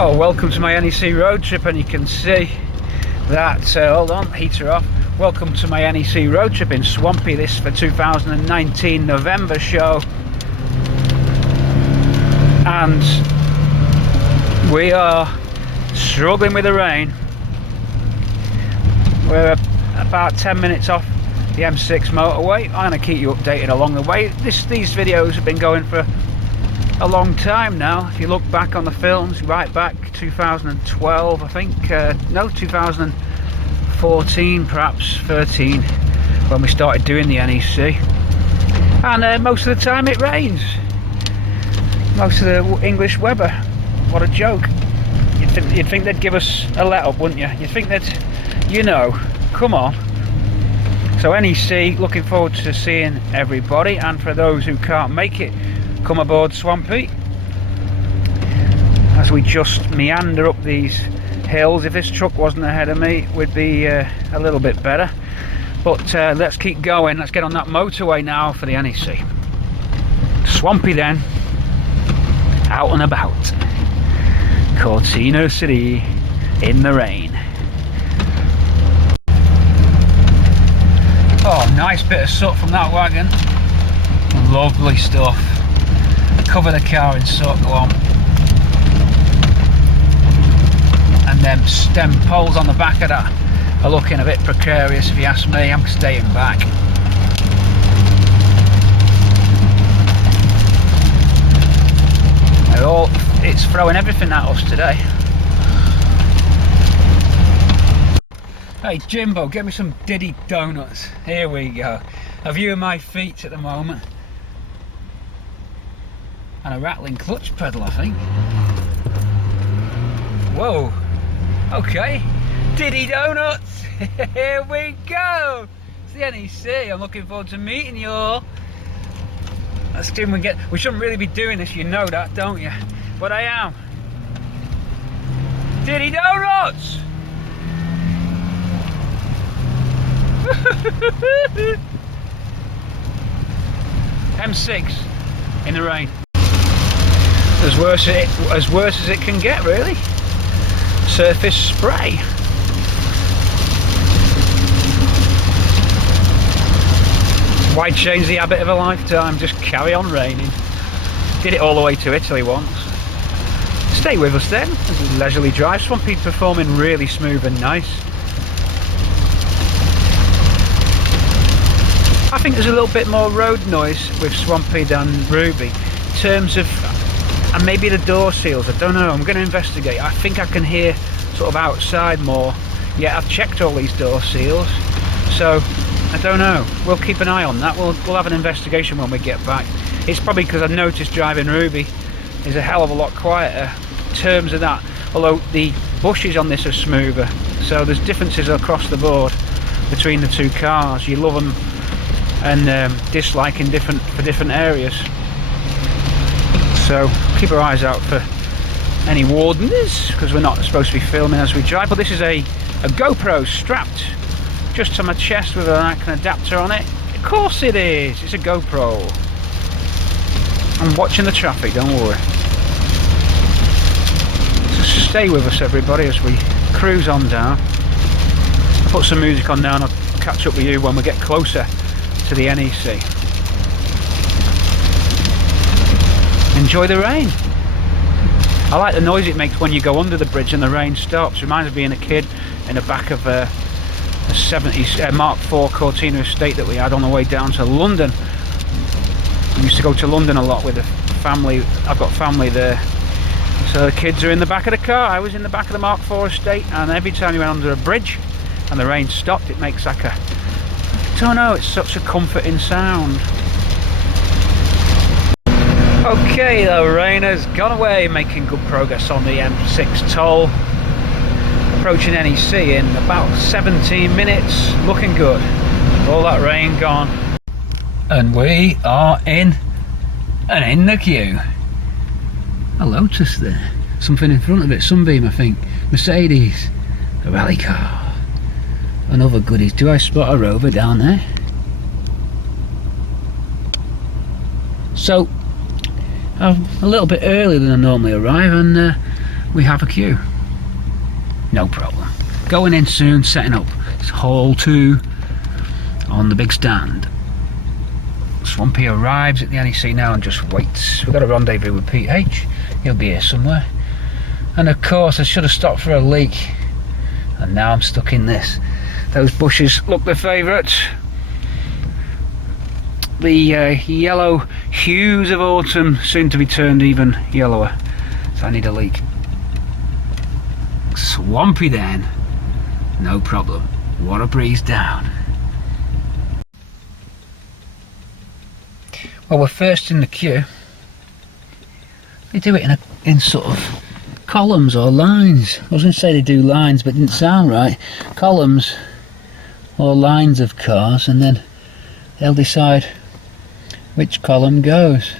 Oh, welcome to my NEC road trip, and you can see that, hold on, heater off. Welcome to my NEC road trip in Swampy, this for 2019 November show. And we are struggling with the rain. We're about 10 minutes off the M6 motorway. I'm going to keep you updated along the way. These videos have been going for a long time now. If you look back on the films, right back 2012 I think, no, 2014 perhaps, 13, when we started doing the NEC. And most of the time it rains. Most of the English weather. What a joke. You'd think they'd give us a let up, wouldn't you? You'd think that, you know, come on. So NEC, looking forward to seeing everybody, and for those who can't make it, come aboard Swampy as we just meander up these hills. If this truck wasn't ahead of me, we'd be a little bit better, but let's keep going. Let's get on that motorway now for the NEC. Swampy then, out and about, Cortina City in the rain. Oh, nice bit of soot from that wagon, lovely stuff. Cover the car in soot, go on. And them stem poles on the back of that are looking a bit precarious, if you ask me. I'm staying back. It's throwing everything at us today. Hey Jimbo, get me some Diddy donuts. Here we go. A view of my feet at the moment. And a rattling clutch pedal, I think. Whoa. Okay. Diddy donuts. Here we go. It's the NEC. I'm looking forward to meeting you all. Let's see if we get. We shouldn't really be doing this, you know that, don't you? But I am. Diddy donuts. M6 in the rain. As worse as it can get, really. Surface spray. Why change the habit of a lifetime? Just carry on raining. Did it all the way to Italy once. Stay with us then. This is leisurely drive. Swampy performing really smooth and nice. I think there's a little bit more road noise with Swampy than Ruby in terms of, and maybe the door seals, I don't know. I'm going to investigate. I think I can hear sort of outside more. Yeah, I've checked all these door seals, so I don't know. We'll keep an eye on that. We'll have an investigation when we get back. It's probably because I've noticed driving Ruby is a hell of a lot quieter in terms of that, although the bushes on this are smoother, so there's differences across the board between the two cars. You love them and dislike in different areas. So keep our eyes out for any wardens, because we're not supposed to be filming as we drive. But this is a GoPro strapped just to my chest with an adapter on it. Of course it is, it's a GoPro. I'm watching the traffic, don't worry. So stay with us everybody as we cruise on down. I'll put some music on now and I'll catch up with you when we get closer to the NEC. Enjoy the rain. I like the noise it makes when you go under the bridge and the rain stops. Reminds me of being a kid in the back of a 70s Mark 4 Cortina estate that we had on the way down to London. I used to go to London a lot with the family. I've got family there. So the kids are in the back of the car. I was in the back of the Mark 4 estate, and every time you went under a bridge and the rain stopped, it makes like a, I don't know, it's such a comforting sound. Okay, the rain has gone away, making good progress on the M6 toll. Approaching NEC in about 17 minutes, looking good. All that rain gone. And we are in the queue. A Lotus there. Something in front of it, Sunbeam I think. Mercedes. A rally car. And other goodies. Do I spot a Rover down there? So I'm a little bit earlier than I normally arrive, and we have a queue. No problem. Going in soon, setting up. It's hall 2 on the big stand. Swampy arrives at the NEC now and just waits. We've got a rendezvous with PH. He'll be here somewhere. And of course I should have stopped for a leak. And now I'm stuck in this. Those bushes look the favourite. The yellow hues of autumn soon to be turned even yellower. So I need a leak. Swampy then. No problem. What a breeze down. Well, we're first in the queue. They do it in sort of columns or lines. I was going to say they do lines, but it didn't sound right. Columns or lines of cars, and then they'll decide which column goes.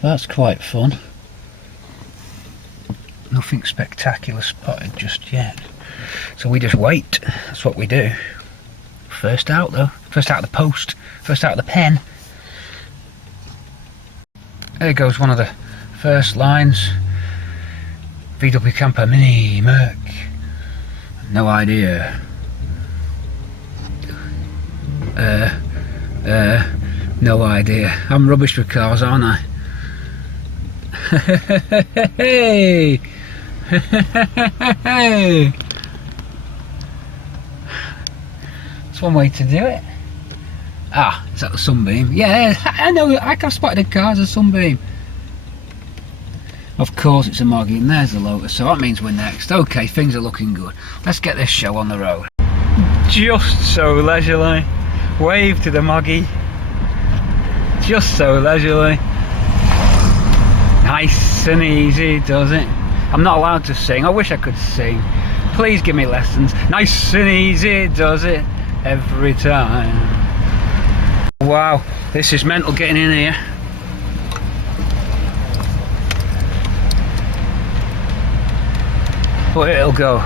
That's quite fun. Nothing spectacular spotted just yet. So we just wait. That's what we do. First out though. First out of the post. First out of the pen. There goes one of the first lines. VW Camper Mini Merc. No idea. No idea. I'm rubbish with cars, aren't I? Hey! Hey! That's one way to do it. Ah, is that the sunbeam? Yeah, I know, I can spot the cars a sunbeam. Of course it's a Moggy, and there's the Lotus, so that means we're next. Okay, things are looking good. Let's get this show on the road. Just so leisurely. Wave to the Moggy. Just so leisurely. Nice and easy, does it? I'm not allowed to sing. I wish I could sing. Please give me lessons. Nice and easy, does it? Every time. Wow, this is mental getting in here. But it'll go.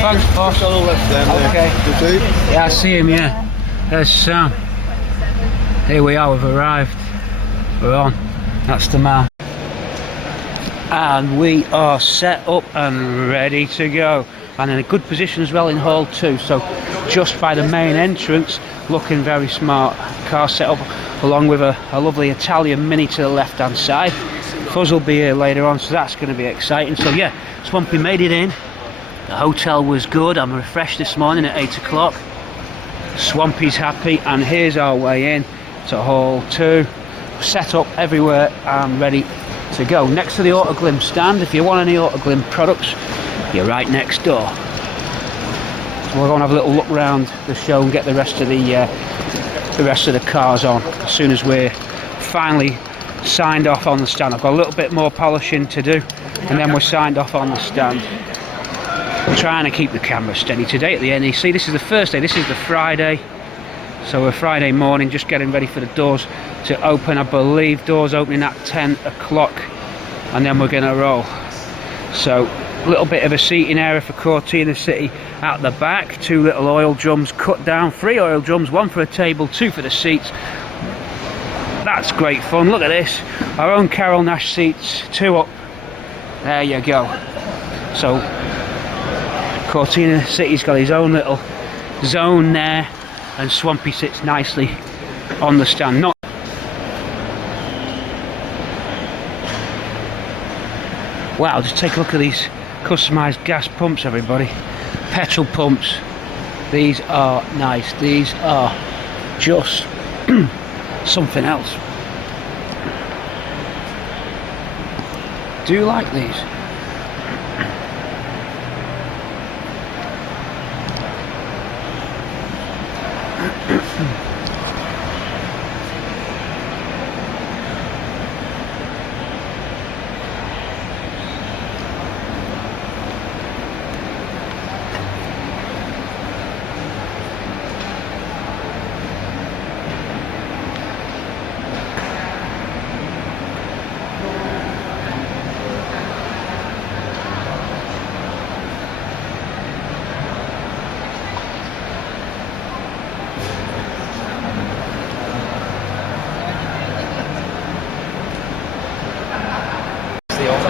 Thanks, boss. On the left then. Okay. Yeah, I see him, yeah. There's Sam. Here we are, we've arrived. We're on. That's the man. And we are set up and ready to go. And in a good position as well in hall 2. So just by the main entrance, looking very smart. Car set up along with a lovely Italian Mini to the left hand side. Fuzz will be here later on, so that's going to be exciting. So yeah, Swampy made it in. The hotel was good. I'm refreshed this morning at 8 o'clock. Swampy's happy, and here's our way in to hall 2. Set up everywhere and ready to go. Next to the Autoglim stand, if you want any Autoglim products, you're right next door. So we're going to have a little look around the show and get the rest of the cars on as soon as we're finally signed off on the stand. I've got a little bit more polishing to do, and then we're signed off on the stand. I'm trying to keep the camera steady today at the NEC. This is the first day, this is the Friday. So we're Friday morning, just getting ready for the doors to open. I believe doors opening at 10 o'clock, and then we're going to roll. So a little bit of a seating area for Cortina City at the back. 2 little oil drums cut down, 3 oil drums, 1 for a table, 2 for the seats. That's great fun. Look at this, our own Carole Nash seats, 2 up. There you go. So Cortina City's got his own little zone there, and Swampy sits nicely on the stand. Wow, just take a look at these customised gas pumps, everybody. Petrol pumps. These are nice. These are just something else. Do you like these?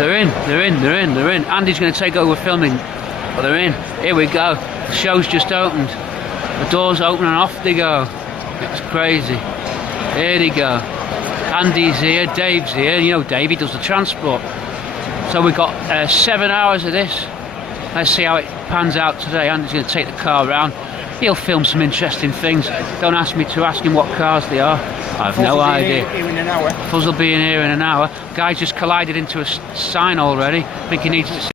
They're in. Andy's going to take over filming, but they're in. Here we go. The show's just opened. The doors open and off they go. It's crazy. Here they go. Andy's here, Dave's here. You know Dave, he does the transport. So we've got 7 hours of this. Let's see how it pans out today. Andy's going to take the car around. He'll film some interesting things. Don't ask me to ask him what cars they are. I have no idea. Here in an hour. Fuzz will be in here in an hour. Guy's just collided into a sign already. I think he needs to see.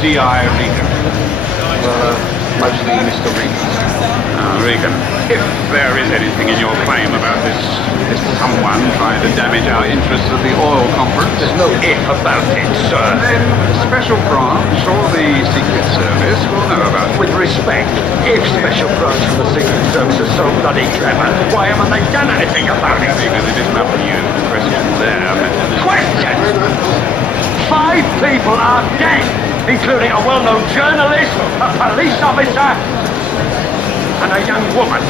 D.I. Regan? Well, mostly Mr. Regan. Regan, if there is anything in your claim about this someone trying to damage our interests at the oil conference... There's no if about it, sir. Then the Special Branch or the Secret Service will know about it. With respect, if Special Branch and the Secret Service are so bloody clever, why haven't they done anything about it? Because it isn't up to you to question them. Questions! 5 people are dead, including a well-known journalist, a police officer, and a young woman.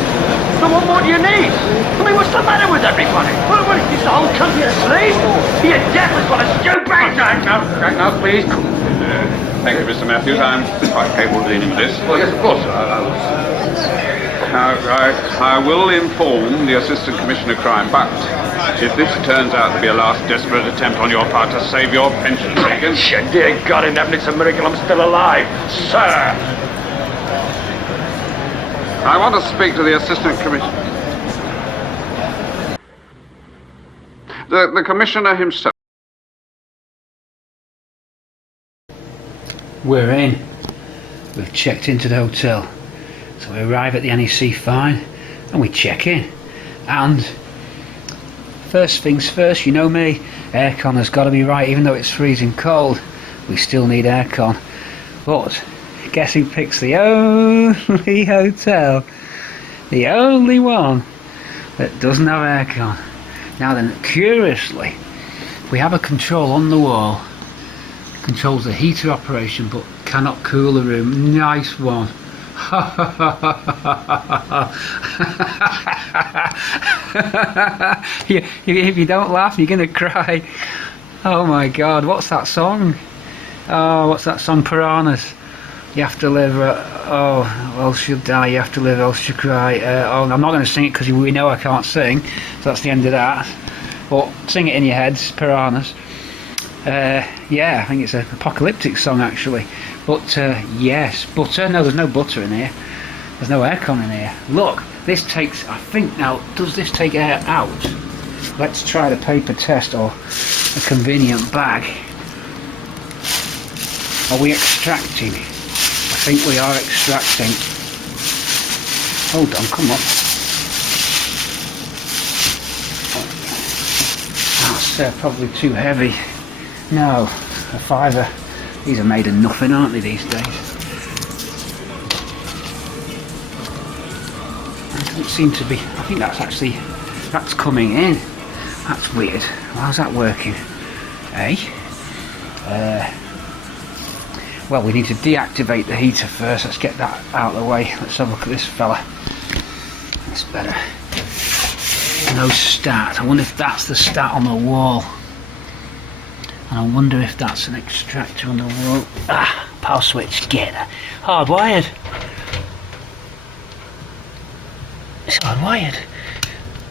So what more do you need? I mean, what's the matter with everybody? What is the whole country asleep? You're deaf as well as stupid! No, please. Thank you, Mr. Matthews. I'm quite capable of dealing with this. Well, yes, of course. I will inform the Assistant Commissioner of Crime, but if this turns out to be a last desperate attempt on your part to save your pension, Regan... Dear God in heaven, it's a miracle I'm still alive, sir! I want to speak to the Assistant Commissioner. The Commissioner himself. We're in. We've checked into the hotel. So we arrive at the NEC fine and we check in. And first things first, you know me, aircon has got to be right. Even though it's freezing cold, we still need aircon. But guess who picks the only hotel, the only one that doesn't have aircon? Now then, curiously, we have a control on the wall, controls the heater operation but cannot cool the room. Nice one. If you don't laugh, you're gonna cry. Oh my God, what's that song? Oh, what's that song? Piranhas. You have to live, oh, else you'll die, you have to live, else you cry. Oh, I'm not going to sing it because we know I can't sing, so that's the end of that. But sing it in your heads, Piranhas. Yeah, I think it's an apocalyptic song actually. But yes, butter, no, there's no butter in here. There's no aircon in here. Look, this takes, I think now, does this take air out? Let's try the paper test or a convenient bag. Are we extracting? I think we are extracting. Hold on, come on. That's probably too heavy. No, a fiver. These are made of nothing, aren't they, these days? It doesn't seem to be. I think that's actually, that's coming in. That's weird. How's that working? Eh? Well, we need to deactivate the heater first. Let's get that out of the way. Let's have a look at this fella. That's better. No stat. I wonder if that's the stat on the wall. And I wonder if that's an extractor on the wall. Ah, power switch. Get it. Hardwired. It's hardwired.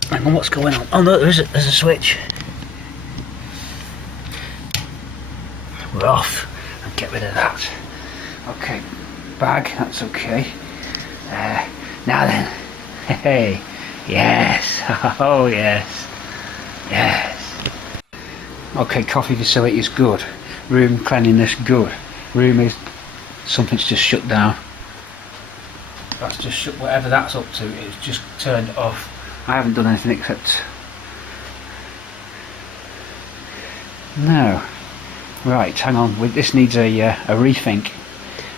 Hang on, what's going on? Oh no, there's a switch. We're off. And get rid of that. Okay, bag, that's okay. Now then, hey, yes, oh yes, yes. Okay, coffee facility is good. Room cleanliness good. Room is, something's just shut down. That's just shut, whatever that's up to, it's just turned off. I haven't done anything except... No. Right, hang on, this needs a rethink.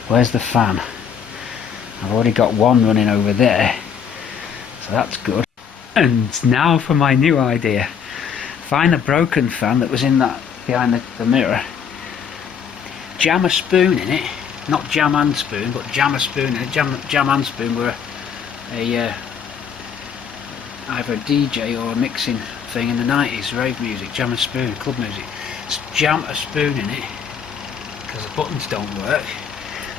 Where's the fan? I've already got one running over there, so that's good. And now for my new idea. Find a broken fan that was in that behind the mirror. Jam a spoon in it, not jam and spoon, but jam a spoon in it. Jam and spoon were either a DJ or a mixing thing in the 90s, rave music, jam a spoon, club music. Just jam a spoon in it, because the buttons don't work.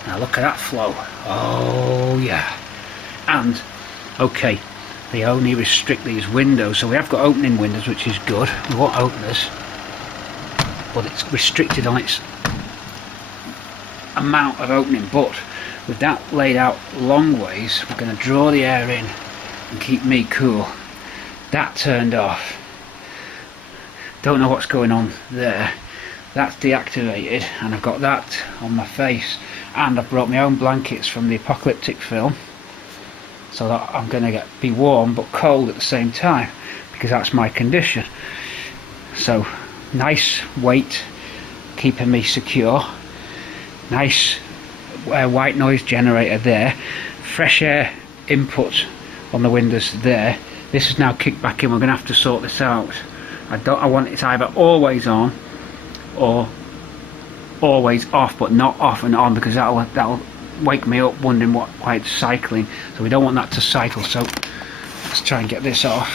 Now look at that flow. Oh yeah. And, okay, they only restrict these windows, so we have got opening windows, which is good. We want openers, but it's restricted on its amount of opening. But with that laid out long ways, we're going to draw the air in and keep me cool. That turned off. Don't know what's going on there. that's deactivated, and I've got that on my face, and I've brought my own blankets from the apocalyptic film, so that I'm going to be warm but cold at the same time, because that's my condition. So nice weight keeping me secure, nice white noise generator there, fresh air input on the windows there. This is now kicked back in. We're going to have to sort this out. I want it either always on or always off, but not off and on, because that'll wake me up wondering why it's cycling. So we don't want that to cycle. So let's try and get this off,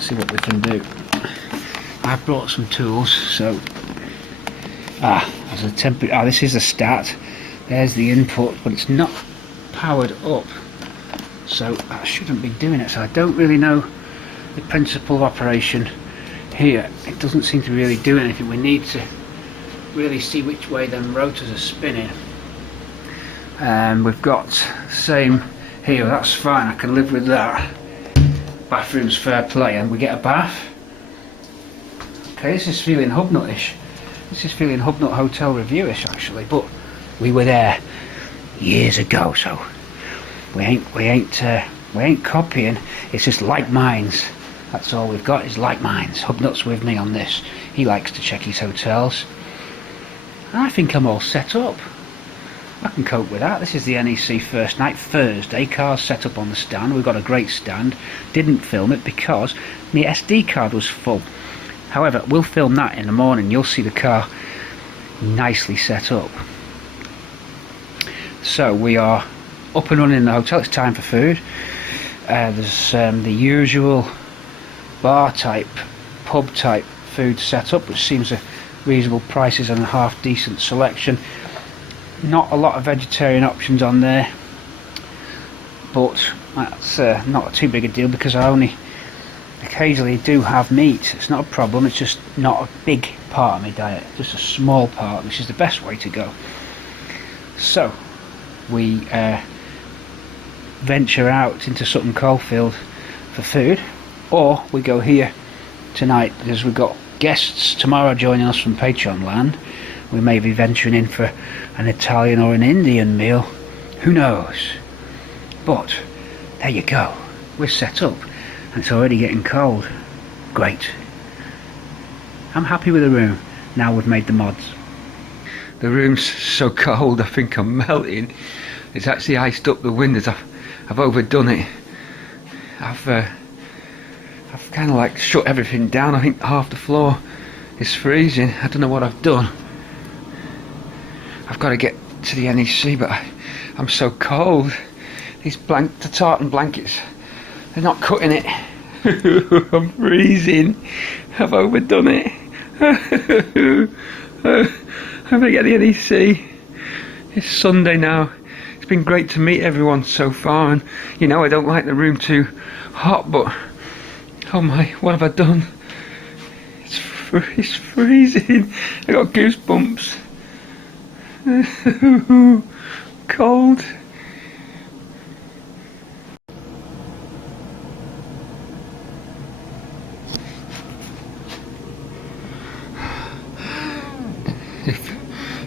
see what we can do. I've brought some tools. So as a temperature, this is the stat, there's the input, but it's not powered up, so that shouldn't be doing it. So I don't really know the principle of operation here. It doesn't seem to really do anything. We need to really see which way them rotors are spinning. We've got same here, that's fine, I can live with that. Bathroom's fair play, and we get a bath. Okay, this is feeling Hubnut-ish. This is feeling Hubnut Hotel Review-ish actually, but we were there years ago, so we ain't copying. It's just like minds. That's all we've got, is like minds. Hubnut's with me on this. He likes to check his hotels. I think I'm all set up. I can cope with that. This is the NEC first night, Thursday. Car's set up on the stand. We've got a great stand. Didn't film it because my SD card was full. However, we'll film that in the morning. You'll see the car nicely set up. So we are up and running in the hotel. It's time for food. There's the usual bar type, pub type food setup, which seems a reasonable prices and a half decent selection. Not a lot of vegetarian options on there, but that's not too big a deal, because I only occasionally do have meat. It's not a problem, it's just not a big part of my diet, just a small part, which is the best way to go. So we venture out into Sutton Coldfield for food, or we go here tonight because we've got guests tomorrow joining us from Patreon land. We may be venturing in for an Italian or an Indian meal, who knows. But there you go, we're set up, and it's already getting cold. Great. I'm happy with the room now we've made the mods. The room's so cold I think I'm melting. It's actually iced up the windows. I've overdone it. I've kind of like shut everything down. I think half the floor is freezing. I don't know what I've done. I've got to get to the NEC, but I'm so cold. These tartan blankets, they're not cutting it. I'm freezing. I've overdone it. I'm gonna get the NEC. It's Sunday now. It's been great to meet everyone so far, and you know I don't like the room too hot, but oh my, what have I done? It's freezing. I got goosebumps. Cold.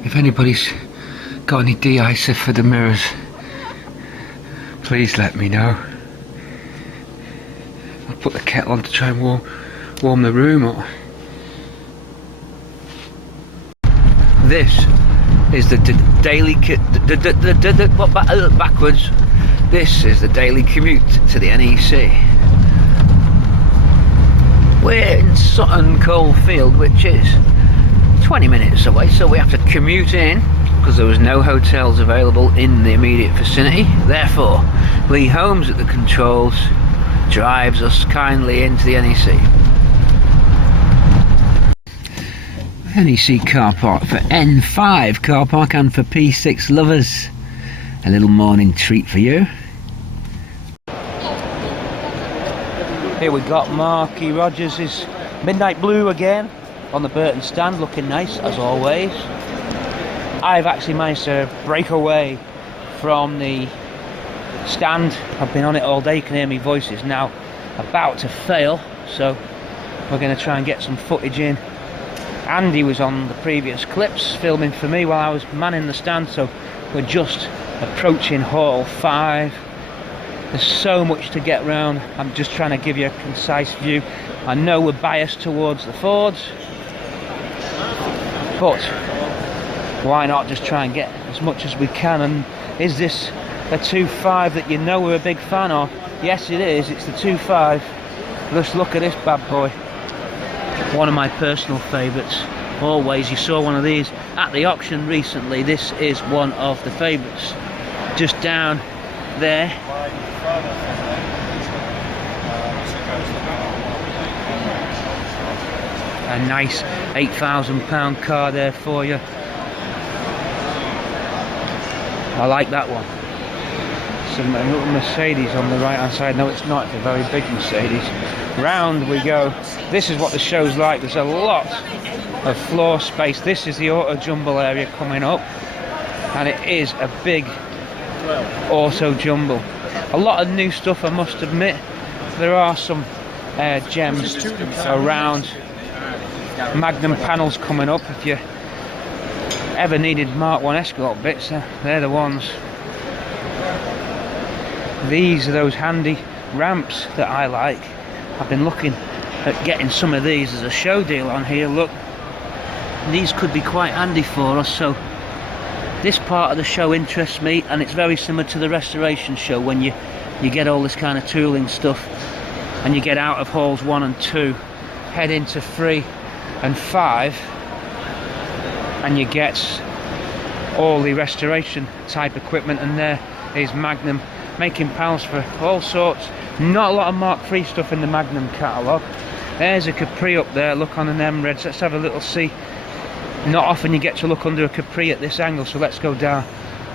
If anybody's got any de-icer for the mirrors, please let me know. I'll put the kettle on to try and warm the room up. This is the daily backwards. This is the daily commute to the NEC. We're in Sutton Coldfield, which is 20 minutes away, so we have to commute in because there was no hotels available in the immediate vicinity. Therefore, Lee Holmes at the controls drives us kindly into the NEC. NEC car park for N5 car park and for P6 lovers. A little morning treat for you. Here we got Marky Rogers' Midnight Blue again on the Burton stand, looking nice as always. I've actually managed to break away from the stand. I've been on it all day. You can hear me voice is now about to fail, so we're going to try and get some footage in Andy was on the previous clips filming for me while I was manning the stand, so we're just approaching Hall 5. There's so much to get round. I'm just trying to give you a concise view. I know we're biased towards the Fords, but why not just try and get as much as we can? And is this a 2.5 that you know we're a big fan of? Yes, it is. It's the 2.5. Let's look at this bad boy. One of my personal favourites. Always. You saw one of these at the auction recently. This is one of the favourites. Just down there. A nice £8,000 car there for you. I like that one. Some little Mercedes on the right hand side. No, it's not. It's a very big Mercedes. Round we go. This is what the show's like. There's a lot of floor space. This is the auto jumble area coming up, and it is a big auto jumble. A lot of new stuff, I must admit. There are some gems around. Magnum panels coming up. If you ever needed Mark 1 Escort bits, they're the ones. These are those handy ramps that I like. I've been looking at getting some of these as a show deal on here. Look, these could be quite handy for us. So this part of the show interests me, and it's very similar to the restoration show when you get all this kind of tooling stuff and you get out of halls 1 and 2, head into 3 and 5, and you get all the restoration type equipment. And there is Magnum making pounds for all sorts. Not a lot of Mark 3 stuff in the Magnum catalogue. There's a Capri up there. Look on an M-Reds. Let's have a little see. Not often you get to look under a Capri at this angle, so let's go down,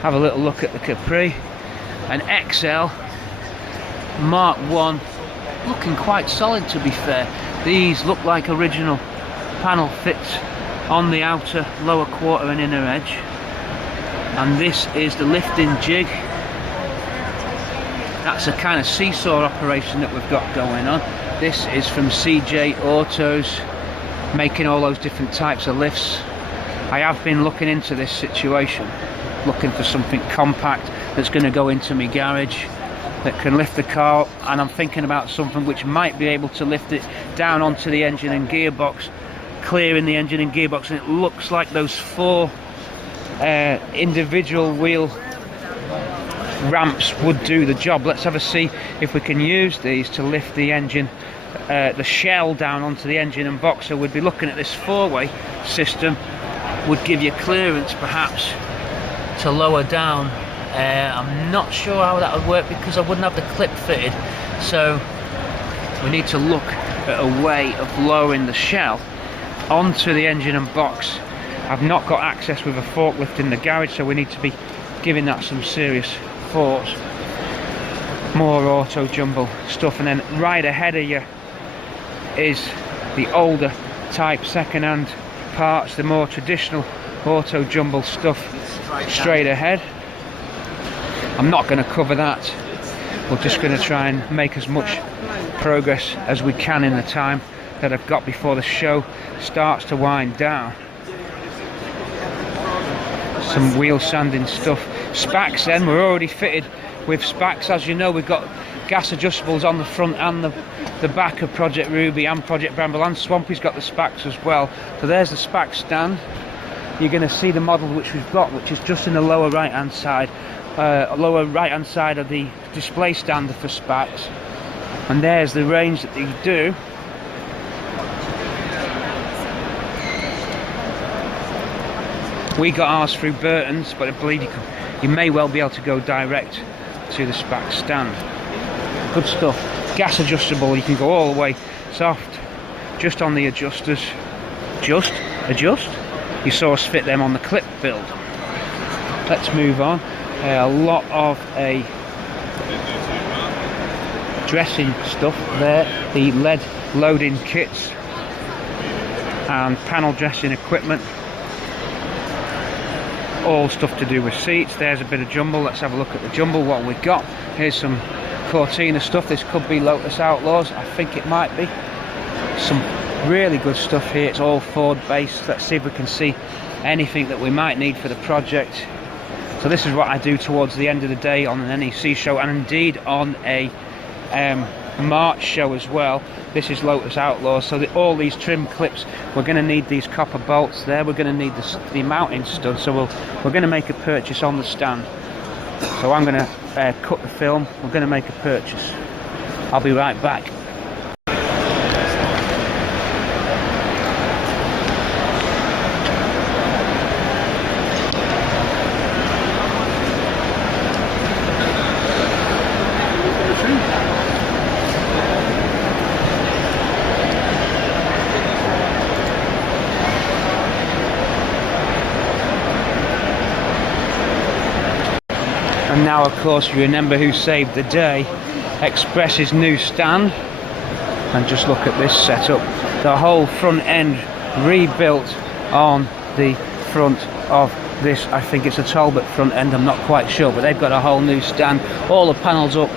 have a little look at the Capri. An XL Mark 1, looking quite solid, to be fair. These look like original panel fits on the outer lower quarter and inner edge. And this is the lifting jig. That's a kind of seesaw operation that we've got going on. This is from CJ Autos, making all those different types of lifts. I have been looking into this situation, looking for something compact that's going to go into my garage that can lift the car, and I'm thinking about something which might be able to lift it down onto the engine and gearbox, clearing the engine and gearbox, and it looks like those 4 individual wheel ramps would do the job. Let's have a see if we can use these to lift the engine, the shell down onto the engine and box. So we'd be looking at this 4-way system, would give you clearance perhaps to lower down. I'm not sure how that would work because I wouldn't have the clip fitted, so we need to look at a way of lowering the shell onto the engine and box. I've not got access with a forklift in the garage, so we need to be giving that some serious thought. More auto jumble stuff, and then right ahead of you is the older type second-hand parts, the more traditional auto jumble stuff straight ahead. I'm not going to cover that. We're just going to try and make as much progress as we can in the time that I've got before the show starts to wind down. Some wheel sanding stuff. Spacks then, we're already fitted with spacks. As you know, we've got gas adjustables on the front and the back of Project Ruby and Project Bramble, and Swampy's got the spacks as well. So there's the spack stand. You're going to see the model which we've got, which is just in the lower right hand side of the display stand for spacks. And there's the range that they do. We got ours through Burton's, but I believe you may well be able to go direct to the SPAC stand. Good stuff. Gas adjustable, you can go all the way soft, just on the adjusters. Just adjust. You saw us fit them on the clip build. Let's move on. A lot of dressing stuff there. The lead loading kits and panel dressing equipment. All stuff to do with seats. There's a bit of jumble. Let's have a look at the jumble, what we've got. Here's some Cortina stuff. This could be Lotus Outlaws. I think it might be. Some Really good stuff here. It's all Ford based. Let's see if we can see anything that we might need for the project. So this is what I do towards the end of the day on an NEC show, and indeed on a March show as well. This is Lotus Outlaws. So all these trim clips, we're going to need these copper bolts there. We're going to need the mounting stud. So we're going to make a purchase on the stand. So I'm going to cut the film. We're going to make a purchase. I'll be right back. And now, of course, you remember who saved the day. Express's new stand. And just look at this setup. The whole front end rebuilt on the front of this. I think it's a Talbot front end, I'm not quite sure, but they've got a whole new stand. All the panels up,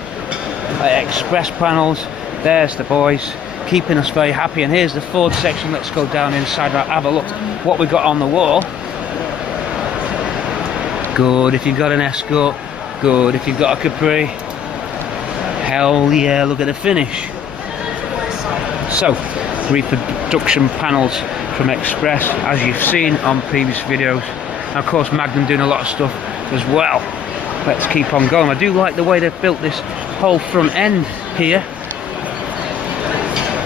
Express panels. There's the boys, keeping us very happy. And here's the Ford section. Let's go down inside and have a look what we got on the wall. Good if you've got an Escort. Good if you've got a Capri. Hell yeah, look at the finish. So, reproduction panels from Express, as you've seen on previous videos. And of course, Magnum doing a lot of stuff as well. Let's keep on going. I do like the way they've built this whole front end here.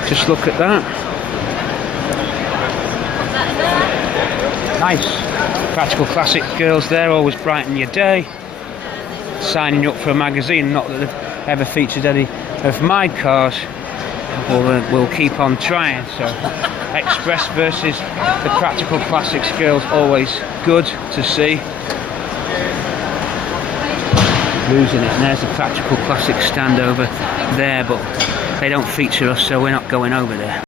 Just look at that. Nice. Practical Classic girls there, always brighten your day. Signing up for a magazine, not that they've ever featured any of my cars. We'll keep on trying. So Express versus the Practical Classics girls, always good to see. Losing it, and there's the Practical Classics stand over there, but they don't feature us, so we're not going over there.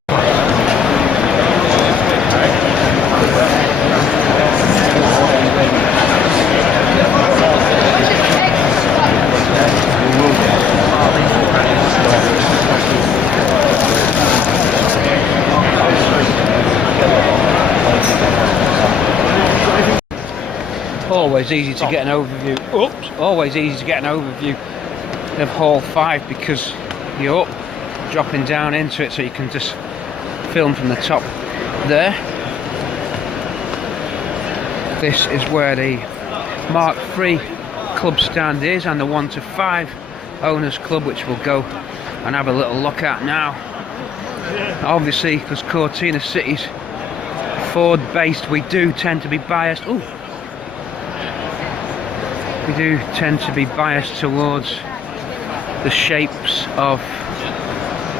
Always easy to get an overview. Oops! Always easy to get an overview of Hall 5 because you're up, dropping down into it, so you can just film from the top there. This is where the Mk3 club stand is, and the 1 to 5 owners club, which we'll go and have a little look at now. Obviously, because Cortina City's Ford based, we do tend to be biased. Ooh. We do tend to be biased towards the shapes of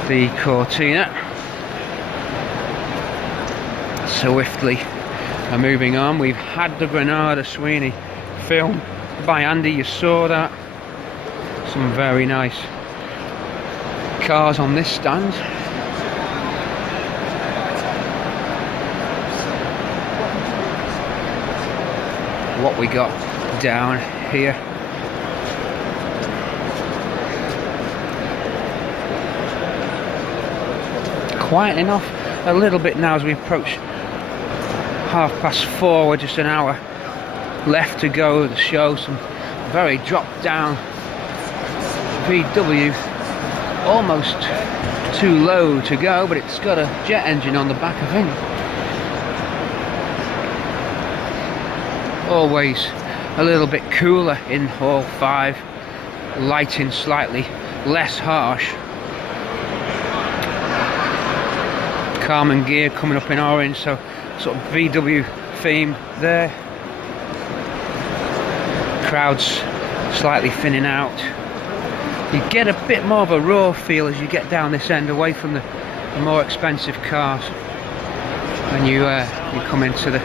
the Cortina. Swiftly moving on, we've had the Granada Sweeney film by Andy, you saw that. Some very nice cars on this stand. What we got down here. Quiet enough a little bit now as we approach 4:30. We're just an hour left to go of the show. Some very dropped down VW, almost too low to go, but it's got a jet engine on the back, I think. Always a little bit cooler in Hall 5, lighting slightly less harsh. Carmen gear coming up in orange, so sort of VW theme there. Crowds slightly thinning out. You get a bit more of a raw feel as you get down this end, away from the more expensive cars, and you come into the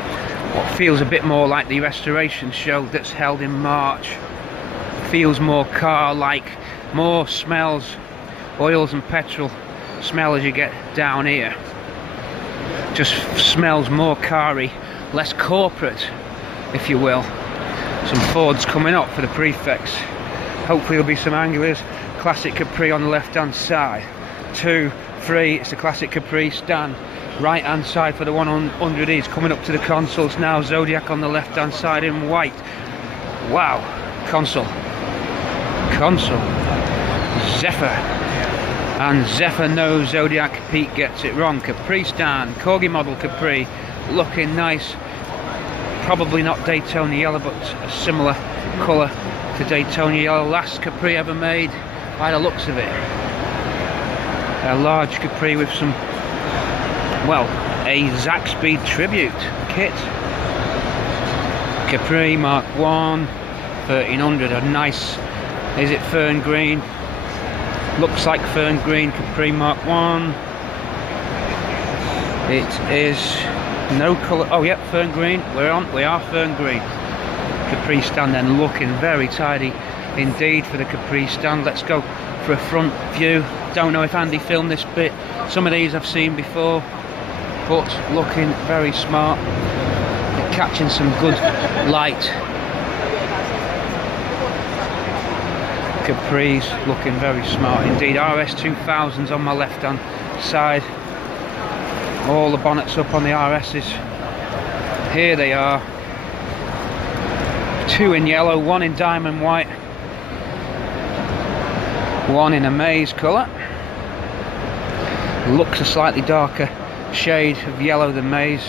what feels a bit more like the restoration show that's held in March. Feels more car-like, more smells, oils and petrol smell as you get down here. Just smells more car-y, less corporate, if you will. Some Fords coming up for the prefects. Hopefully there'll be some Angulars. Classic Capri on the left hand side. 2, 3, it's the Classic Capri stand. right hand side for the 100Es. Coming up to the consoles now. Zodiac on the left hand side in white. Wow. Console. Zephyr. And Zephyr knows Zodiac. Pete gets it wrong. Capri stand. Corgi model Capri. Looking nice. Probably not Daytona yellow, but a similar colour to Daytona yellow. Last Capri ever made, by the looks of it. A large Capri with some, well, a Zaxby tribute kit. Capri Mark 1, 1300, a nice, is it fern green? Looks like fern green Capri Mark 1. It is no colour, oh yep, fern green, we are fern green. Capri stand then, looking very tidy indeed for the Capri stand. Let's go for a front view. Don't know if Andy filmed this bit, some of these I've seen before, but looking very smart. They're catching some good light. Capris looking very smart indeed. RS 2000s on my left hand side. All the bonnets up on the RS's. Here they are. 2 in yellow, 1 in diamond white, 1 in a maize colour. Looks a slightly darker shade of yellow than maize.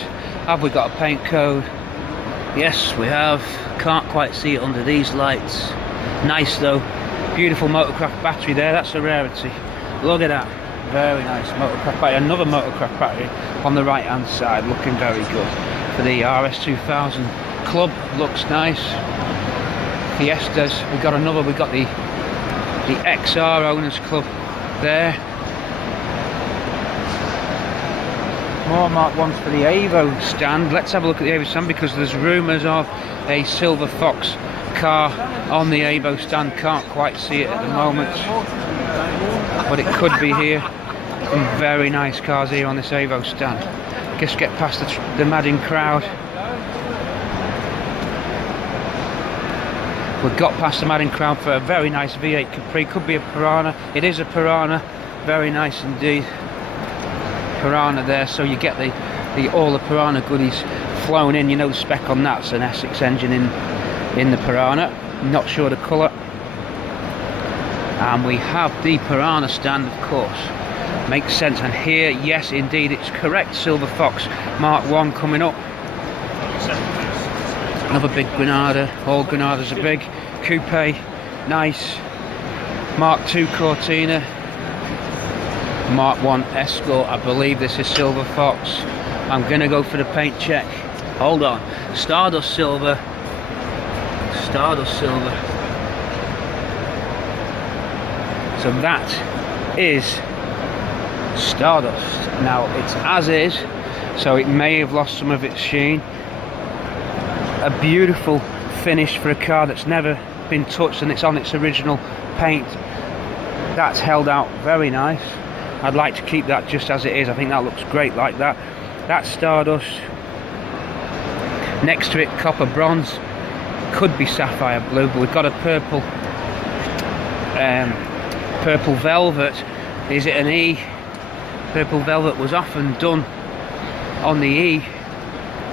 Have we got a paint code? Yes, we have. Can't quite see it under these lights. Nice though. Beautiful Motorcraft battery there. That's a rarity. Look at that. Very nice Motorcraft battery. Another Motorcraft battery on the right hand side. Looking very good. For the RS 2000 Club, looks nice. Fiestas, we've got another, we've got the XR Owners Club there. More Mark 1s for the Evo stand. Let's have a look at the Evo stand because there's rumours of a Silver Fox car on the Evo stand. Can't quite see it at the moment, but it could be here. Some very nice cars here on this Evo stand. Just get past the madding crowd. We've got past the madding crowd for a very nice V8 Capri. Could be a Piranha. It is a Piranha. Very nice indeed. Piranha there, so you get all the Piranha goodies flown in. You know the spec on that's an Essex engine in the Piranha. Not sure the colour. And we have the Piranha stand, of course. Makes sense. And here, yes indeed, it's correct. Silver Fox Mark 1 coming up. Another big Granada. All Granadas are big. Coupe, nice. Mark 2 Cortina. Mark 1 Escort. I believe this is Silver Fox. I'm gonna go for the paint check. Hold on. Stardust Silver. Stardust Silver. So that is Stardust. Now it's as is, so it may have lost some of its sheen. A beautiful finish for a car that's never been touched and it's on its original paint. That's held out very nice. I'd like to keep that just as it is. I think that looks great like that. That's Stardust. Next to it, copper bronze. Could be sapphire blue, but we've got a purple purple velvet. Is it an E? Purple velvet was often done on the E,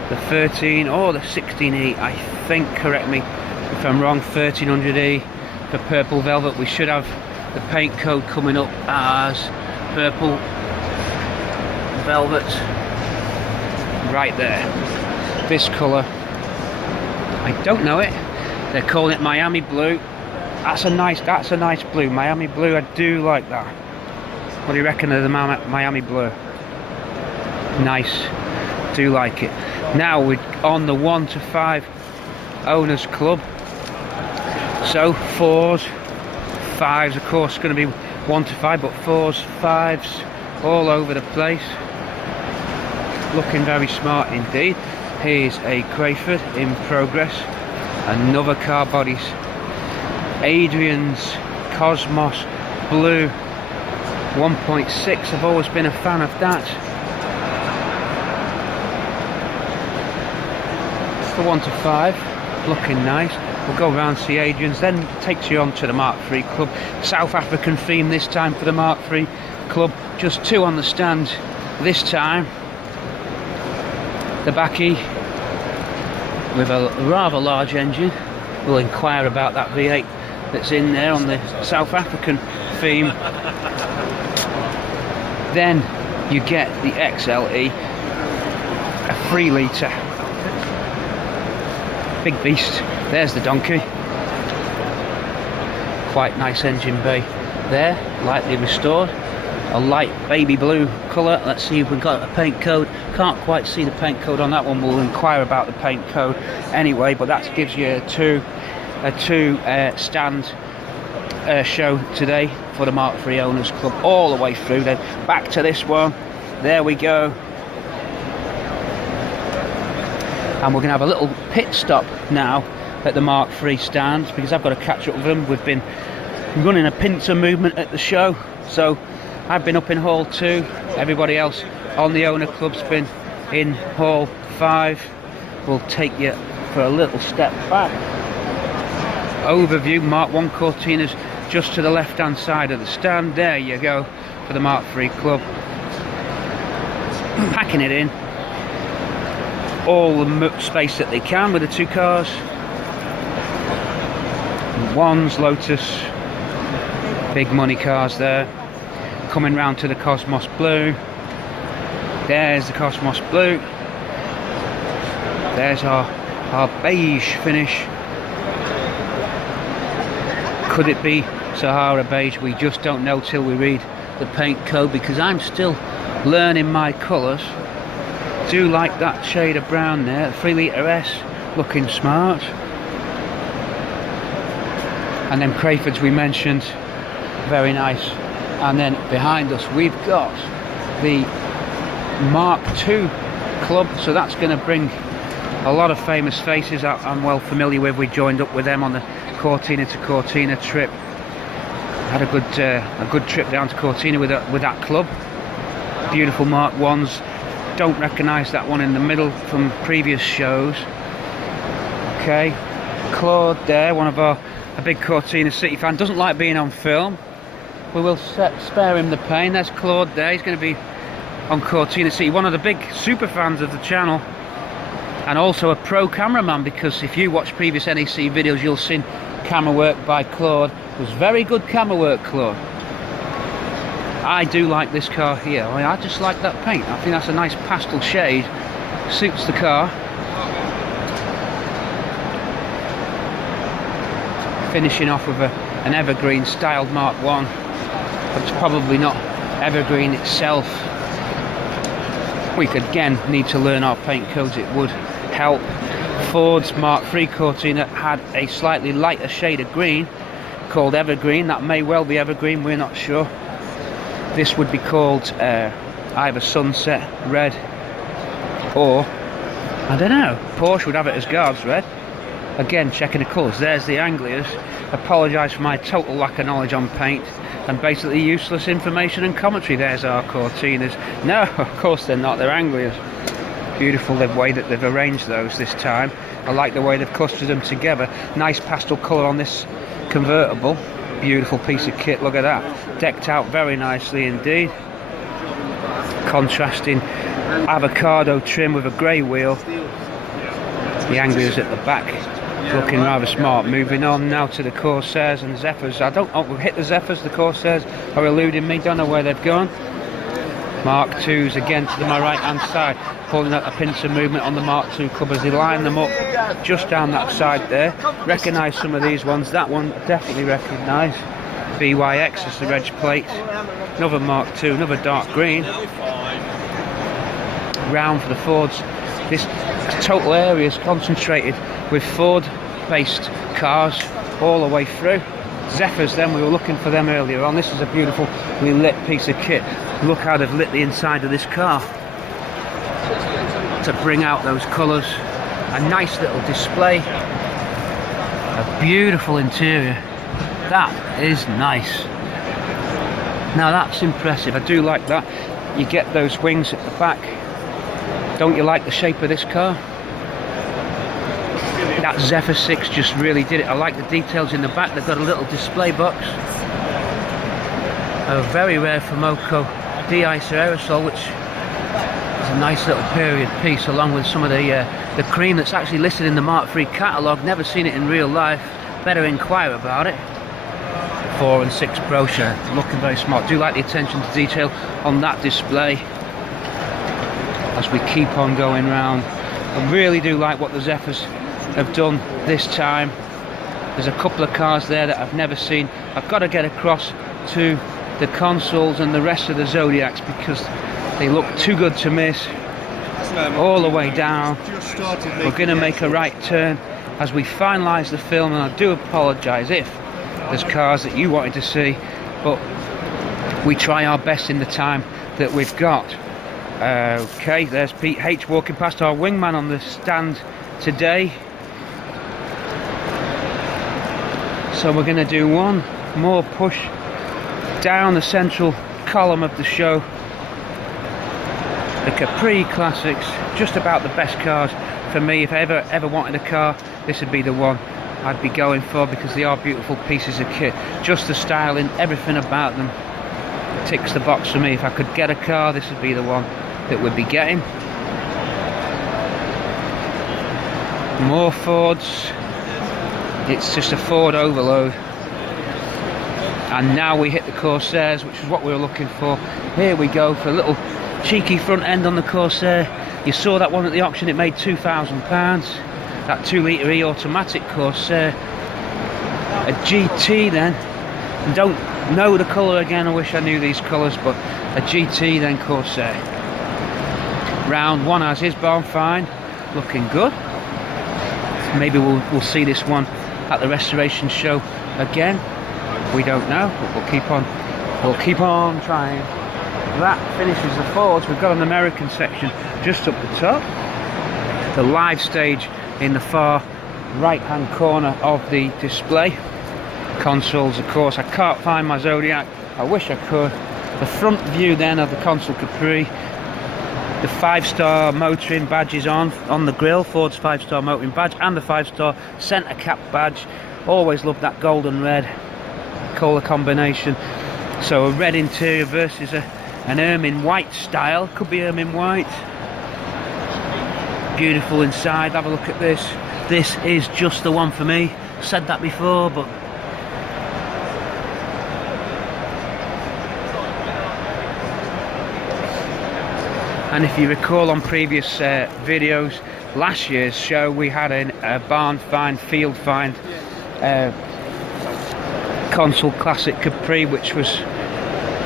the 13 or the 16E, I think. Correct me if I'm wrong. 1300E for purple velvet. We should have the paint code coming up as purple velvet right there. This colour, I don't know it. They're calling it Miami blue. That's a nice blue. Miami blue, I do like that. What do you reckon of the Miami blue? Nice, do like it. Now we're on the 1 to 5 Owners Club. So 4s, 5s, of course, going to be 1 to 5, but 4s, 5s, all over the place. Looking very smart indeed. Here's a Crayford in progress. Another car bodies. Adrian's Cosmos Blue 1.6. I've always been a fan of that. It's the 1 to 5. Looking nice. We'll go around see Adrian's, then takes you on to the Mark 3 Club. South African theme this time for the Mark 3 Club. Just 2 on the stand this time. the backy with a rather large engine. We'll inquire about that V8 that's in there on the South African theme. Then you get the XLE, a 3 litre big beast. There's the donkey, quite nice engine bay there, lightly restored, a light baby blue colour. Let's see if we've got a paint code. Can't quite see the paint code on that one. We'll inquire about the paint code anyway, but that gives you a two stand show today for the Mark III Owners Club all the way through. Then back to this one, there we go, and we're going to have a little pit stop now at the Mark III stand because I've got to catch up with them. We've been running a pincer movement at the show, so I've been up in Hall 2, everybody else on the Owner Club's been in Hall 5. We'll take you for a little step back. Overview, Mark I Cortina's just to the left hand side of the stand. There you go for the Mark III Club. Packing it in, all the space that they can with the two cars. One's Lotus, big money cars there. Coming round to the Cosmos Blue. There's the Cosmos Blue. There's our beige finish. Could it be Sahara beige? We just don't know till we read the paint code, because I'm still learning my colours. Do like that shade of brown there, 3 litre S, looking smart. And then Crayfords we mentioned, very nice. And then behind us we've got the Mark II Club, so that's going to bring a lot of famous faces I'm well familiar with. We joined up with them on the Cortina to Cortina trip. Had a good trip down to Cortina with that club. Beautiful Mark Is. Don't recognise that one in the middle from previous shows. Okay, Claude there, a big Cortina City fan, doesn't like being on film. We will spare him the pain. There's Claude there, he's going to be on Cortina City, one of the big super fans of the channel, and also a pro cameraman, because if you watch previous NEC videos you'll see camera work by Claude. It was very good camera work, Claude. I do like this car here. I just like that paint. I think that's a nice pastel shade, suits the car. Finishing off with an evergreen styled Mark I, but it's probably not evergreen itself. We could again need to learn our paint codes, it would help. Ford's Mark III Cortina had a slightly lighter shade of green called evergreen. That may well be evergreen, we're not sure. This would be called either sunset red, or I don't know, Porsche would have it as Guards red. Again, checking the colours. There's the Anglias. Apologise for my total lack of knowledge on paint and basically useless information and commentary. There's our Cortinas. No, of course they're not, they're Anglias. Beautiful the way that they've arranged those this time. I like the way they've clustered them together. Nice pastel colour on this convertible. Beautiful piece of kit, look at that. Decked out very nicely indeed. Contrasting avocado trim with a grey wheel. The Anglias at the back, looking rather smart. Moving on now to the Corsairs and Zephyrs. We've hit the Zephyrs, the Corsairs are eluding me, don't know where they've gone. Mark II's again to my right hand side, pulling out a pincer movement on the Mark II Club as they line them up just down that side there. Recognise some of these ones, that one definitely recognise. BYX is the reg plate. Another Mark II, another dark green. Round for the Fords. This total area is concentrated with Ford based cars all the way through. Zephyrs then, we were looking for them earlier on. This is a beautifully lit piece of kit. Look how they've lit the inside of this car to bring out those colours. A nice little display, a beautiful interior. That is nice. Now that's impressive, I do like that. You get those wings at the back. Don't you like the shape of this car? That Zephyr 6 just really did it. I like the details in the back. They've got a little display box. A very rare Fomoco de-icer aerosol, which It's a nice little period piece, along with some of the cream that's actually listed in the Mk3 catalogue. Never seen it in real life. Better inquire about it. 4 and 6 brochure, looking very smart. Do like the attention to detail on that display as we keep on going round. I really do like what the Zephyrs have done this time. There's a couple of cars there that I've never seen. I've got to get across to the Consuls and the rest of the Zodiacs because they look too good to miss. All the way down. We're going to make a right turn as we finalise the film, and I do apologise if there's cars that you wanted to see, but we try our best in the time that we've got. Okay, there's Pete H walking past, our wingman on the stand today. So we're going to do one more push down the central column of the show. The Capri Classics, just about the best cars for me. If I ever wanted a car, this would be the one I'd be going for, because they are beautiful pieces of kit. Just the styling, everything about them ticks the box for me. If I could get a car, this would be the one that we'd be getting. More Fords. It's just a Ford overload. And now we hit the Corsairs, which is what we were looking for. Here we go for a little cheeky front end on the Corsair. You saw that one at the auction, it made £2,000. That 2-litre E-automatic Corsair. A GT then. I don't know the colour again, I wish I knew these colours, but a GT then Corsair. Round one has his barn fine, looking good. Maybe we'll see this one at the restoration show again. We don't know, but we'll keep on trying. That finishes the Fords. We've got an American section just up the top. The live stage in the far right hand corner of the display. Consoles, of course. I can't find my Zodiac, I wish I could. The front view then of the Consul Capri. The 5-star motoring badges on the grille, Ford's 5-star motoring badge, and the 5-star centre cap badge. Always loved that golden red colour combination. So a red interior versus an ermine white style. Could be ermine white. Beautiful inside. Have a look at this. This is just the one for me. Said that before, but and if you recall on previous videos, last year's show we had a barn find, field find Consul Classic Capri, which was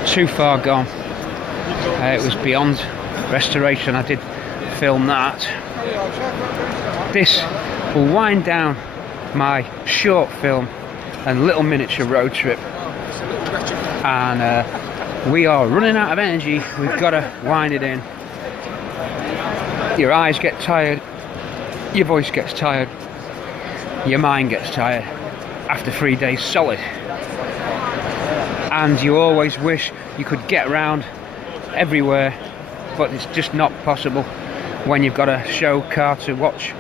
too far gone. It was beyond restoration. I did film that. This will wind down my short film and little miniature road trip, and we are running out of energy. We've got to wind it in. Your eyes get tired, your voice gets tired, your mind gets tired after 3 days solid, and you always wish you could get around everywhere, but it's just not possible when you've got a show car to watch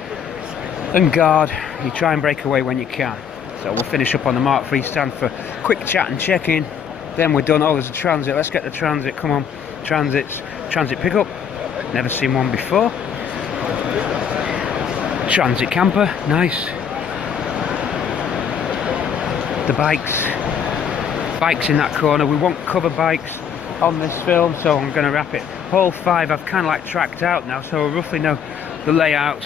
and guard. You try and break away when you can. So we'll finish up on the Mk3 stand for a quick chat and check-in, then we're done. Oh, there's a Transit. Let's get the Transit. Come on, transit pickup. Never seen one before. Transit camper, nice. The bikes in that corner. We won't cover bikes on this film, so I'm going to wrap it. Hall 5 I've kind of like tracked out now, so I roughly know the layout,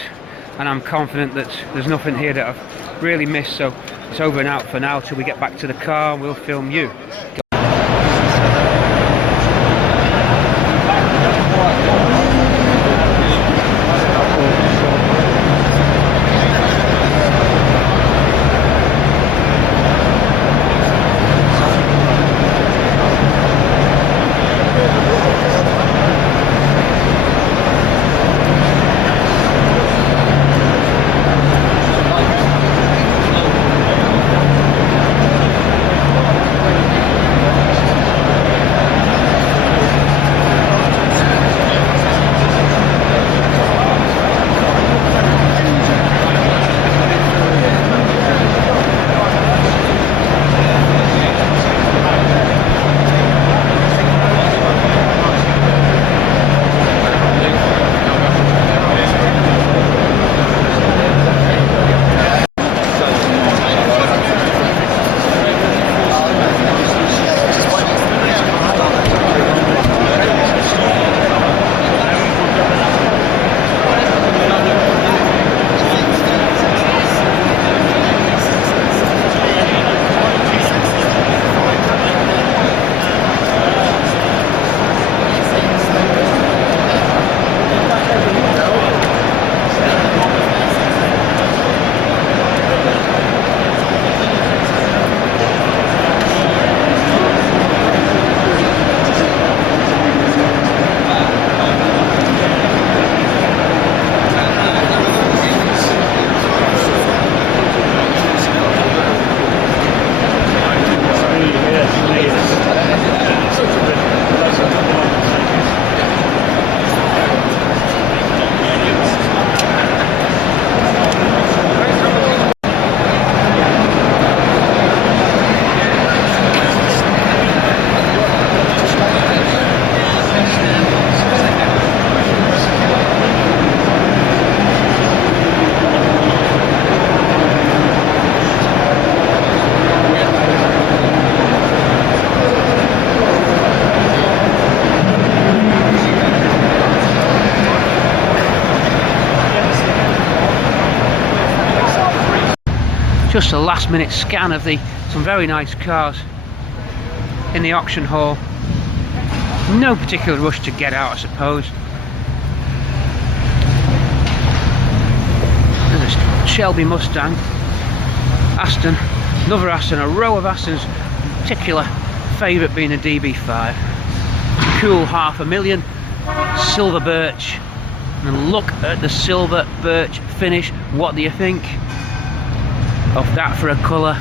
and I'm confident that there's nothing here that I've really missed, so it's over and out for now till we get back to the car and we'll film you. Just a last minute scan of some very nice cars in the auction hall. No particular rush to get out, I suppose. There's a Shelby Mustang, Aston, another Aston, a row of Astons, particular favourite being a DB5. Cool $500,000, silver birch. And look at the silver birch finish. What do you think of that for a colour?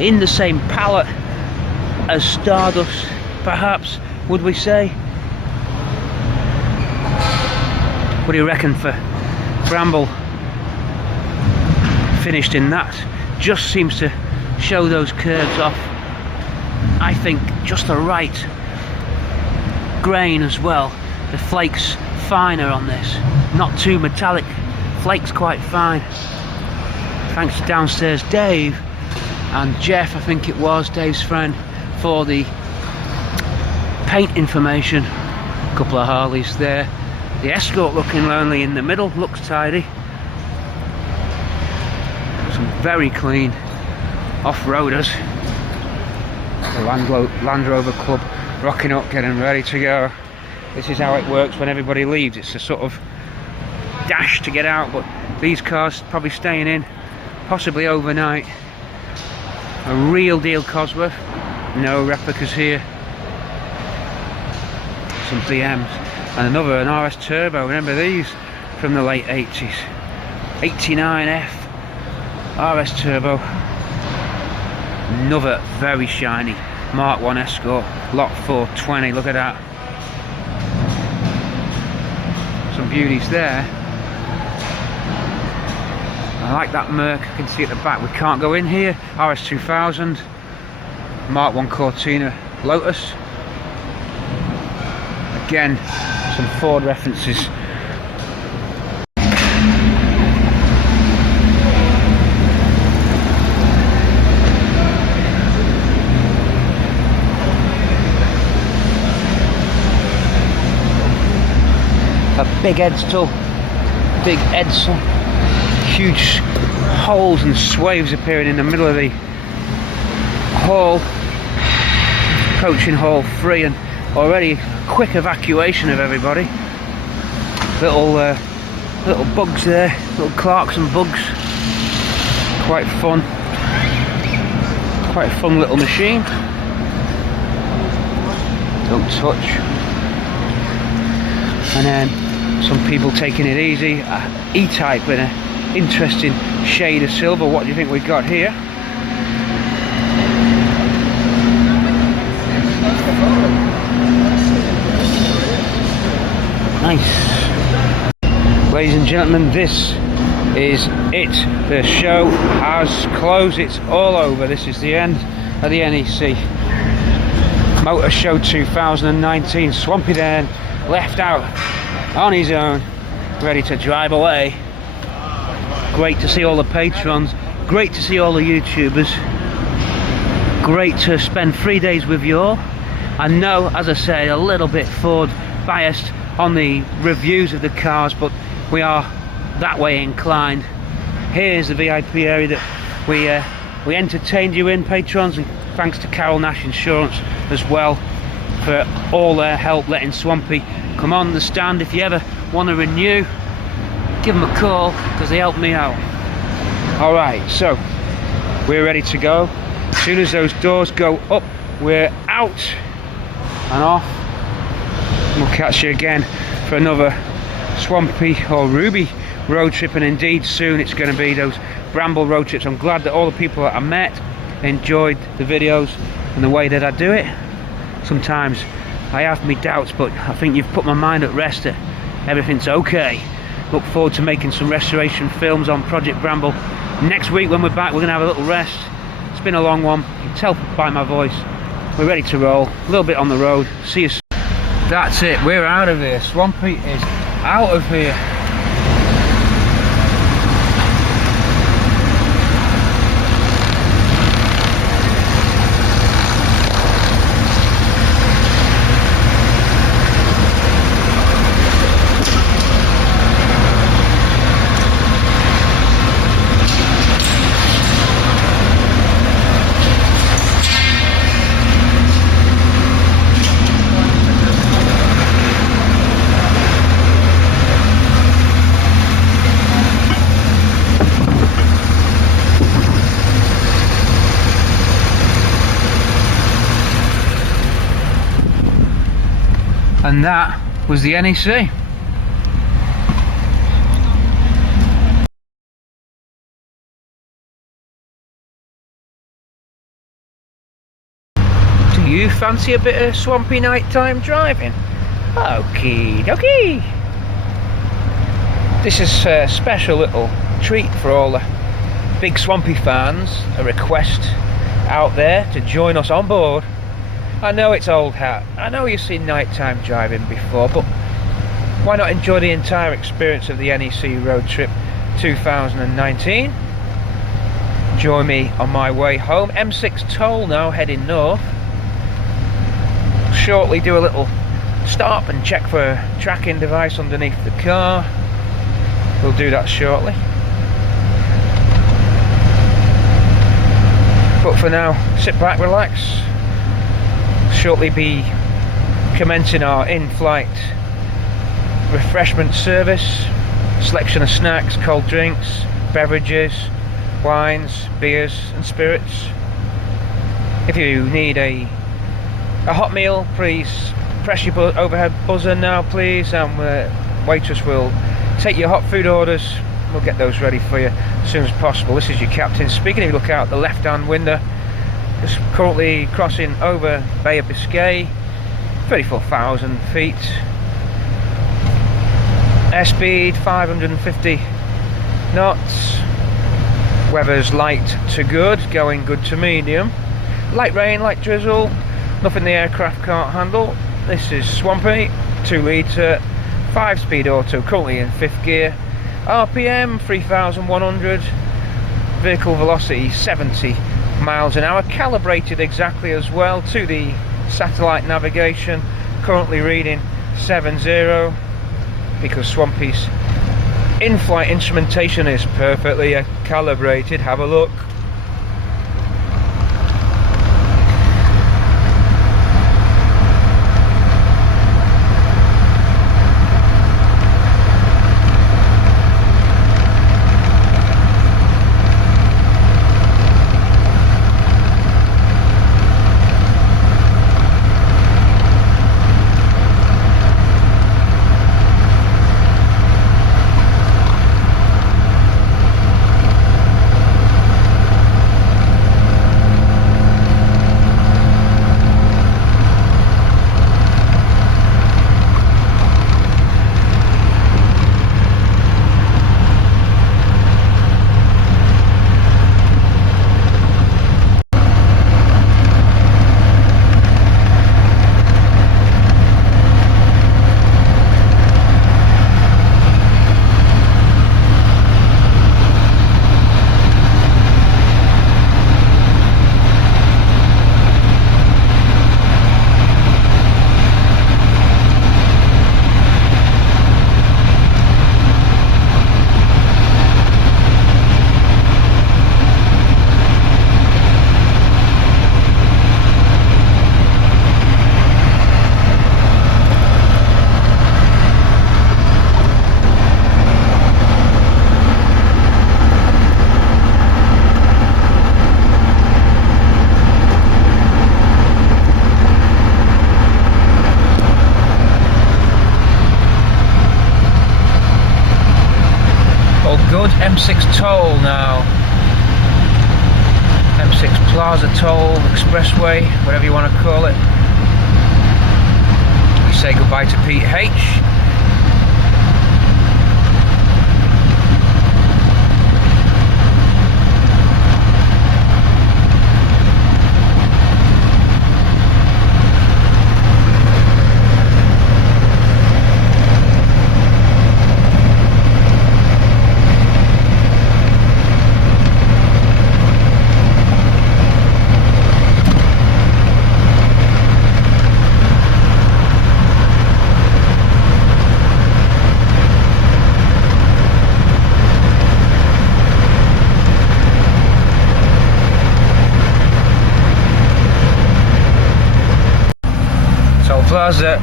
In the same palette as Stardust, perhaps, would we say? What do you reckon for Bramble? Finished in that. Just seems to show those curves off. I think just the right grain as well. The flakes finer on this, not too metallic, flakes quite fine. Thanks to downstairs Dave and Jeff, I think it was, Dave's friend, for the paint information. A couple of Harleys there. The Escort looking lonely in the middle, looks tidy. Some very clean off-roaders. The Land Rover Club rocking up, getting ready to go. This is how it works when everybody leaves. It's a sort of dash to get out, but these cars probably staying in, possibly overnight. A real deal Cosworth, no replicas here. Some BMs and an RS Turbo. Remember these from the late 80s? 89F RS Turbo. Another very shiny Mark 1 Escort, lot 420. Look at that. Some beauties there. I like that Merc, I can see at the back. We can't go in here. RS 2000, Mark 1 Cortina Lotus. Again, some Ford references. A big Edsel, huge holes and swaves appearing in the middle of the hall, approaching hall 3, and already quick evacuation of everybody. Little bugs there, little Clarkson bugs, quite fun little machine. Don't touch. And then some people taking it easy. E-Type with an interesting shade of silver. What do you think we got here? Nice. Ladies and gentlemen, this is it. The show has closed. It's all over. This is the end of the NEC Motor Show 2019. Swampy then left out on his own, ready to drive away. Great to see all the patrons, great to see all the YouTubers, great to spend 3 days with you all. I know, as I say, a little bit Ford biased on the reviews of the cars, but we are that way inclined. Here's the VIP area that we entertained you in, patrons, and thanks to Carole Nash Insurance as well for all their help letting Swampy come on the stand. If you ever want to renew, give them a call because they helped me out. Alright, so we're ready to go. As soon as those doors go up, we're out and off. We'll catch you again for another Swampy or Ruby road trip, and indeed soon it's going to be those Bramble road trips. I'm glad that all the people that I met enjoyed the videos and the way that I do it. Sometimes I have my doubts, but I think you've put my mind at rest that everything's okay. Look forward to making some restoration films on Project Bramble. Next week when we're back, we're going to have a little rest. It's been a long one, you can tell by my voice. We're ready to roll, a little bit on the road. See you soon. That's it, we're out of here. Swampy is out of here. And that was the NEC. Do you fancy a bit of swampy nighttime driving? Okie dokie. This is a special little treat for all the big Swampy fans, a request out there to join us on board. I know it's old hat, I know you've seen nighttime driving before, but why not enjoy the entire experience of the NEC Road Trip 2019? Join me on my way home. M6 toll now, heading north. Shortly do a little stop and check for a tracking device underneath the car. We'll do that shortly. But for now, sit back, relax. Shortly be commencing our in-flight refreshment service. Selection of snacks, cold drinks, beverages, wines, beers and spirits. If you need a hot meal, please press your overhead buzzer now, please, and the waitress will take your hot food orders. We'll get those ready for you as soon as possible. This is your captain speaking. If you look out the left-hand window, just currently crossing over Bay of Biscay, 34,000 feet. Airspeed 550 knots. Weather's light to good, going good to medium. Light rain, light drizzle, nothing the aircraft can't handle. This is Swampy, 2 litre, 5-speed auto, currently in 5th gear. RPM 3,100, vehicle velocity 70 miles an hour, calibrated exactly as well to the satellite navigation, currently reading 70, because Swampy's in-flight instrumentation is perfectly calibrated. Have a look. Good. M6 toll now. M6 Plaza toll, expressway, whatever you want to call it. We say goodbye to Pete H. Plaza.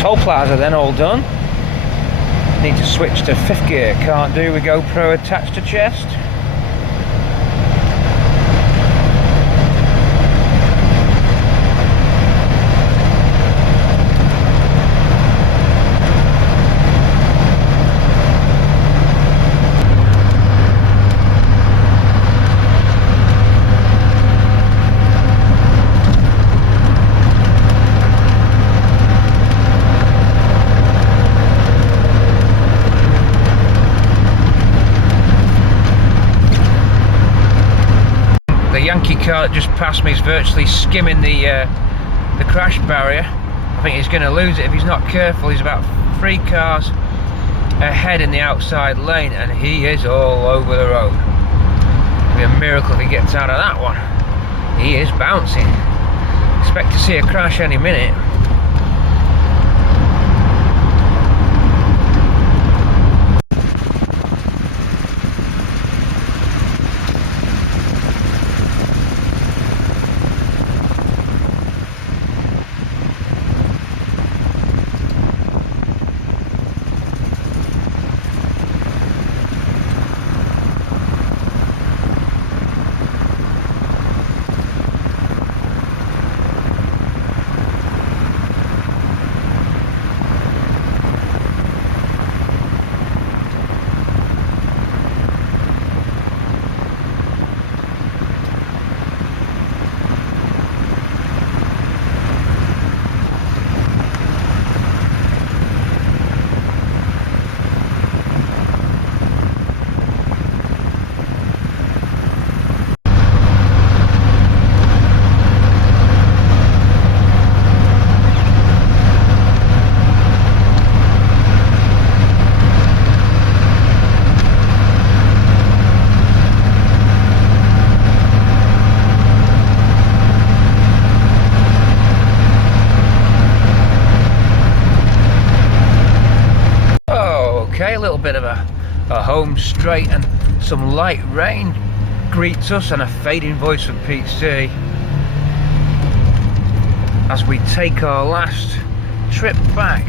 Toll plaza then all done. Need to switch to 5th gear, can't do with GoPro attached to chest. Yankee car that just passed me is virtually skimming the crash barrier. I think he's going to lose it if he's not careful. He's about 3 cars ahead in the outside lane, and he is all over the road. It'll be a miracle if he gets out of that one. He is bouncing. Expect to see a crash any minute. Okay, a little bit of a home straight, and some light rain greets us, and a fading voice from Pete C as we take our last trip back,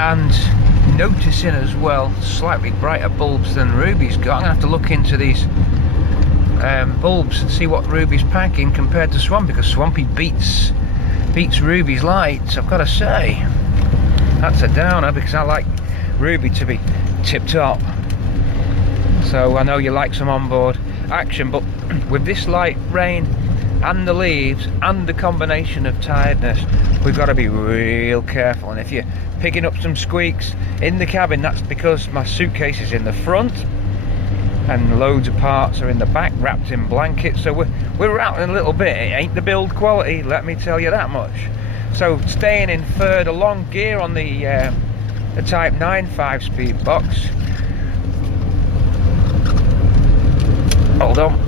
and noticing as well slightly brighter bulbs than Ruby's got. I'm gonna have to look into these bulbs and see what Ruby's packing compared to Swampy, because Swampy beats Ruby's lights, I've got to say. That's a downer, because I like Ruby to be tip-top. So I know you like some onboard action, but with this light rain and the leaves and the combination of tiredness, we've got to be real careful. And if you're picking up some squeaks in the cabin, that's because my suitcase is in the front and loads of parts are in the back, wrapped in blankets. So we're rattling a little bit. It ain't the build quality, let me tell you that much. So staying in third, a long gear on the Type 9 5-speed box. Hold on.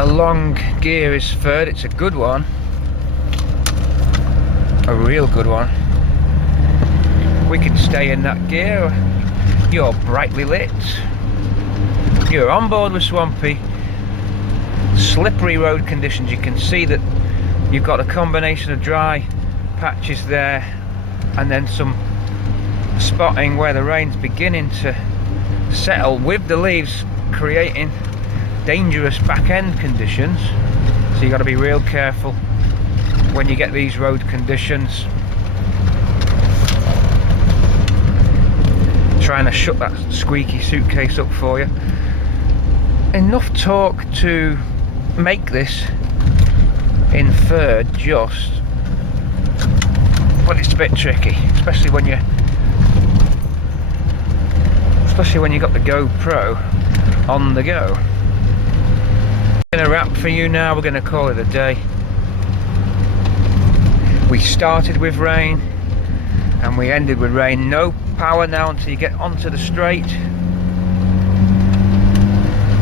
A long gear is third, it's a good one. A real good one. We can stay in that gear. You're brightly lit. You're on board with Swampy. Slippery road conditions, you can see that you've got a combination of dry patches there, and then some spotting where the rain's beginning to settle, with the leaves creating dangerous back end conditions. So you've got to be real careful when you get these road conditions. Trying to shut that squeaky suitcase up for you. Enough talk to make this in third, but it's a bit tricky, especially when you got the GoPro on the go. Gonna wrap for you now. We're gonna call it a day. We started with rain and we ended with rain. No power now until you get onto the straight.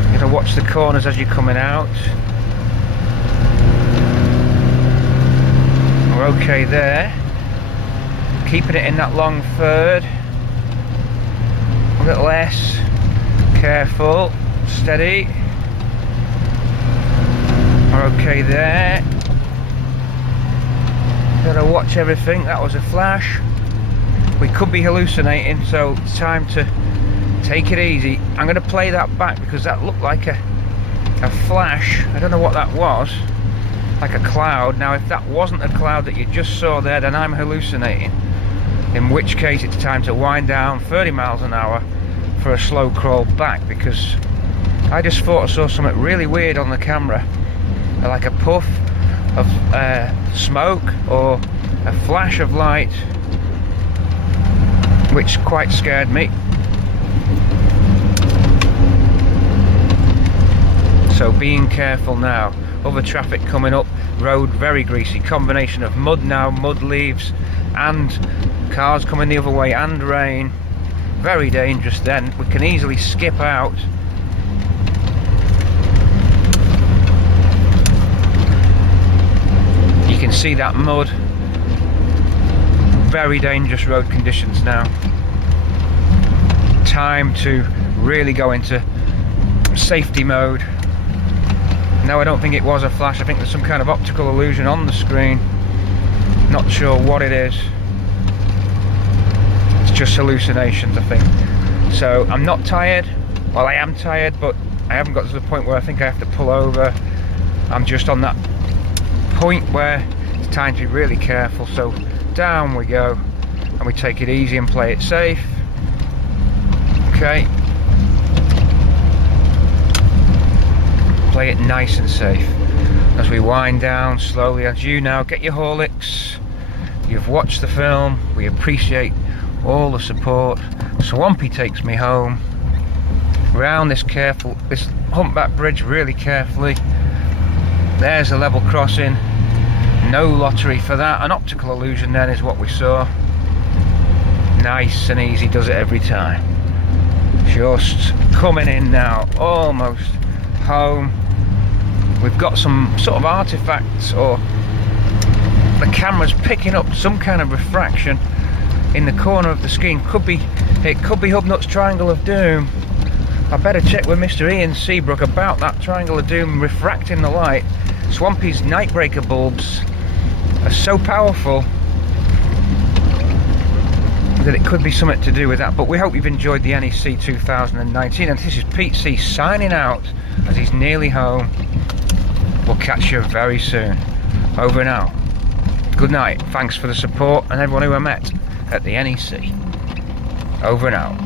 You gotta watch the corners as you're coming out. We're okay there. Keeping it in that long third. A little less. Careful. Steady. We're okay there. Gotta watch everything. That was a flash. We could be hallucinating, so it's time to take it easy. I'm gonna play that back because that looked like a flash. I don't know what that was. Like a cloud. Now if that wasn't a cloud that you just saw there, then I'm hallucinating. In which case it's time to wind down 30 miles an hour for a slow crawl back, because I just thought I saw something really weird on the camera. Like a puff of smoke or a flash of light, which quite scared me. So being careful now. Other traffic coming up, road very greasy, combination of mud now, mud leaves, and cars coming the other way, and rain. Very dangerous then. We can easily skip out. You can see that mud. Very dangerous road conditions now. Time to really go into safety mode. No, I don't think it was a flash. I think there's some kind of optical illusion on the screen. Not sure what it is. It's just hallucinations, I think. So I'm not tired. Well, I am tired, but I haven't got to the point where I think I have to pull over. I'm just on that point where it's time to be really careful. So down we go, and we take it easy and play it safe. Okay. Play it nice and safe as we wind down slowly. As you now get your Horlicks, you've watched the film, we appreciate all the support. Swampy takes me home round this humpback bridge really carefully. There's a level crossing, no lottery for that. An optical illusion then is what we saw. Nice and easy, does it every time. Just coming in now, almost home. We've got some sort of artifacts, or the camera's picking up some kind of refraction in the corner of the screen. It could be Hubnut's Triangle of Doom. I better check with Mr. Ian Seabrook about that Triangle of Doom refracting the light. Swampy's nightbreaker bulbs are so powerful that it could be something to do with that. But we hope you've enjoyed the NEC 2019, and this is Pete C signing out as he's nearly home. We'll catch you very soon. Over and out. Good night. Thanks for the support and everyone who I met at the NEC. Over and out.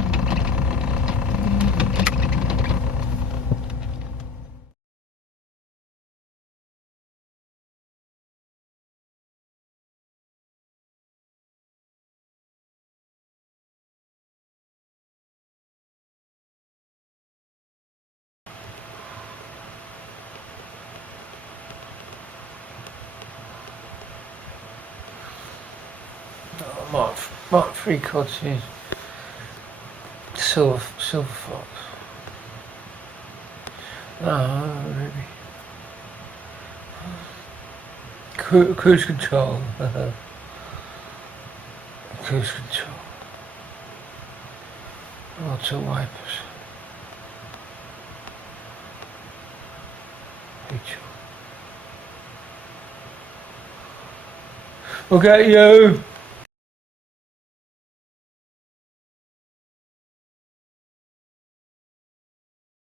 Mk3 Cortina Silver Fox. Oh, really. Cruise control. Cruise control. Auto wipers. We'll get you.